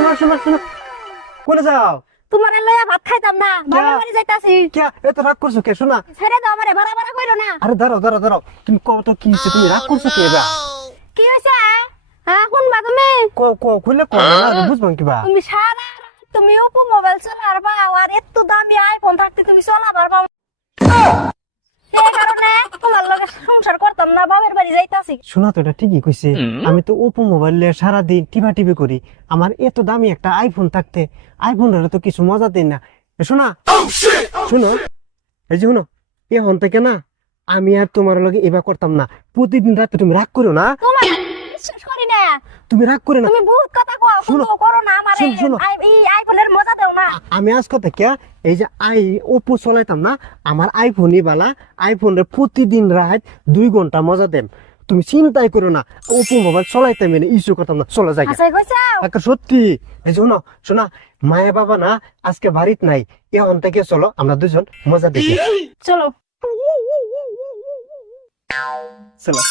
শোনো শোনো শোনো, কোনে যাও? তোমার লয়া ভাত খাইতাম না, বাবার বাড়ি যাইতাছি। কে এত রাগ করছো কে? শোনা, ছেড়ে দাও আমারে, বাড়া বাড়া কইরো না। আরে দাঁড়াও দাঁড়াও দাঁড়াও, তুমি কত কি হচ্ছে? তুমি রাগ করছো কে এবার? কি হইছে? হ্যাঁ শুনবা তুমি? খুললে কো না, বুঝবান কিবা? তুমি সারা রাত তুমি ওপো মোবাইল চালার বা, আর এত দামি আইফোন থাকতে তুমি চলাবার বা। এই কারণে তোমার লগে সংসার করতাম না, বাবার বাড়ি যাইতাছি। শোনা তো, এটা ঠিকই কইছে। আমি তো ওপো মোবাইল নিয়ে সারাদিন টিপি করি, আমার এত দামি একটা আইফোন থাকতে আইফোনের তো কিছু মজা দেন না। শোনা শোনো, এই যে শোনো, এখন থেকে না আমি আর তোমার লগে এবার করতাম না। প্রতিদিন রাতে তুমি রাগ করো না, তোমার বিশ্বাস করি না, তুমি রাগ করে না। তুমি বহুত কথা কও, শোনো, কিন্তু করো না আমারে। শোনো। এই আইফোনের মজা দাও না। আমি আজ কথা কে, এই যে ওপো চলাইতাম না, আমার আইফোনই বালা। আইফোনের প্রতিদিন রাত 2 ঘন্টা মজা দেন। তুমি চিন্তাই করো না, ওপো মোবাইল চলাইতাম না, ইস্যু করতাম না, চলে যাই। হাসাই কইছাও? একটা সত্যি। এই শোনো শোনা, মায়া বাবা না আজকে বাড়িতে নাই, এখন থেকে চলো আমরা দুজন মজা দেখি। চলো। চলো।